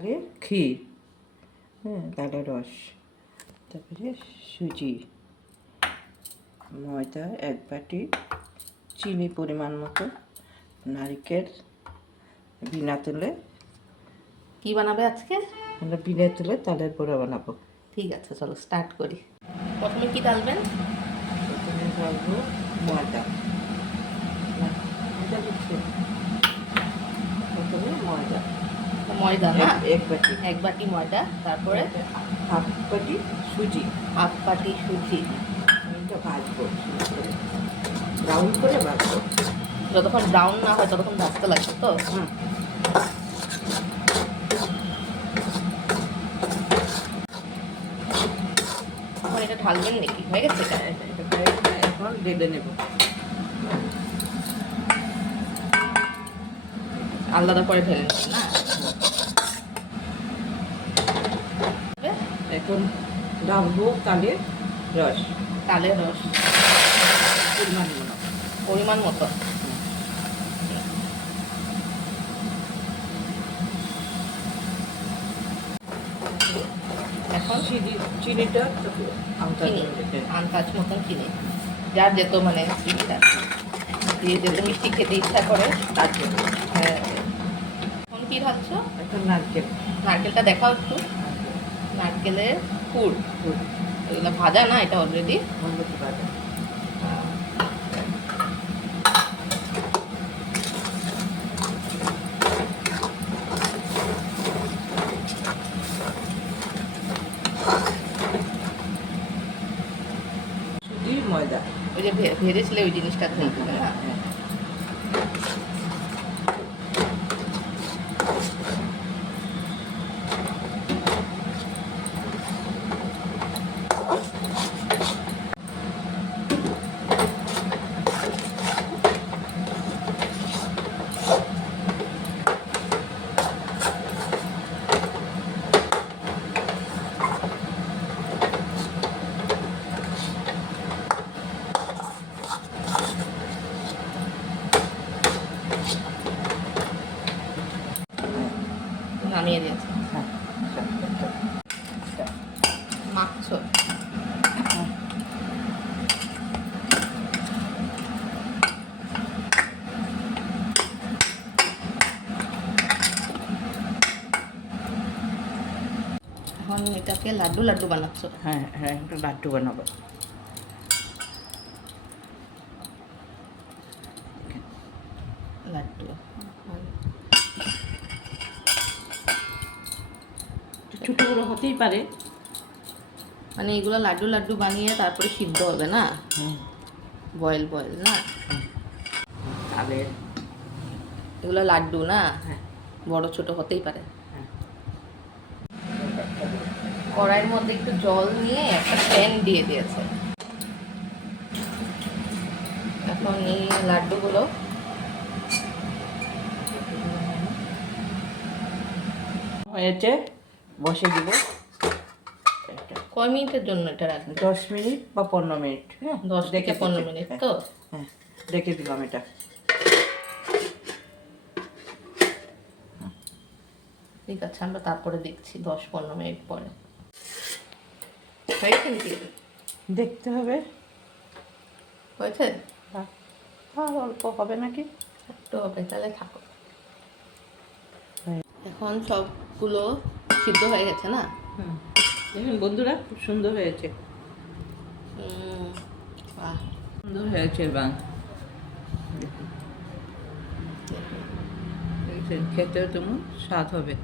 আগে ক্ষীর, হ্যাঁ, লালের রস, তারপরে সুজি, ময়দা 1 বাটি, চিনি পরিমাণ মতো, নারকেল, বিনা তেলে। কি বানাবে আজকে? আমরা বিনা তেলে তালের বড়া বানাবো। ঠিক আছে, চলো স্টার্ট করি। প্রথমে কি ঢালবেন? প্রথমে ঢালবো ময়দা। ময়দা দিচ্ছি, প্রথমে ময়দা, ময়দা না, 1 বাটি, 1 বাটি ময়দা, তারপরে 1/2 বাটি সুজি, 1/2 বাটি সুজি। এটা ভাজবো, ব্রাউন করে ভাজবো। যতক্ষণ ব্রাউন না হয় ততক্ষণ ভাজতে লাগবে তো। এখন এটা ঢালবেন নাকি? হয়ে গেছে এটা? এখন ঢেলে নেব। আলাদা করে ঢেলে নেবেন না? এখন ঢালবো তালের রস। তালের রস পরিমাণ মতো। এখন চিনিটা আন্দাজ মতন চিনি, যার যেত মানে চিনিটা দিয়ে যেতে মিষ্টি খেতে ইচ্ছা করে তার জন্য। হ্যাঁ, এখন কি ঢালছো? এখন নারকেল, নারকেলটা দেখাও একটু। নারকেলের পুর, এগুলো ভাজা না, এটা অলরেডি ভাজা। সুজি ময়দা, ওই যে ভেজেছিলে ওই জিনিসটা ঢেলবে না? নামিয়ে দিয়েছে। মাখছো? এখন এটাকে লাড্ডু লাড্ডু বানাচ্ছো? হ্যাঁ হ্যাঁ, একটু লাড্ডু বানাবো। লাড্ডু ছোটো বড়ো হতেই পারে। মানে এগুলো লাড্ডু লাড্ডু বানিয়ে তারপরে সিদ্ধ হবে না? বয়েল বয়েল না? তালের এগুলো লাড্ডু না? হ্যাঁ, বড় ছোট হতেই পারে। হ্যাঁ। কড়াইয়ের মধ্যে একটু জল নিয়ে একটা প্যান দিয়ে দিয়েছে। এখন এই লাড্ডুগুলো হয়েছে, বসে দিব। কয় মিনিটের জন্য এটা রাখবে? 10 মিনিট বা 15 মিনিট। হ্যাঁ, 10 থেকে 15 মিনিট তো? হ্যাঁ, রেখে দিলাম এটা। ঠিক আছে, আমরা তারপরে দেখছি 10-15 মিনিট পরে। হয়েছে নাকি? দেখতে হবে। হয়েছে? আর অল্প হবে নাকি? একটু হবে, তাহলে থাকো। এখন সবগুলো সিদ্ধ হয়ে গেছে না? দেখুন বন্ধুরা, খুব সুন্দর হয়েছে। বাহ, সুন্দর হয়েছে বাং। খেতেও তেমন স্বাদ হবে।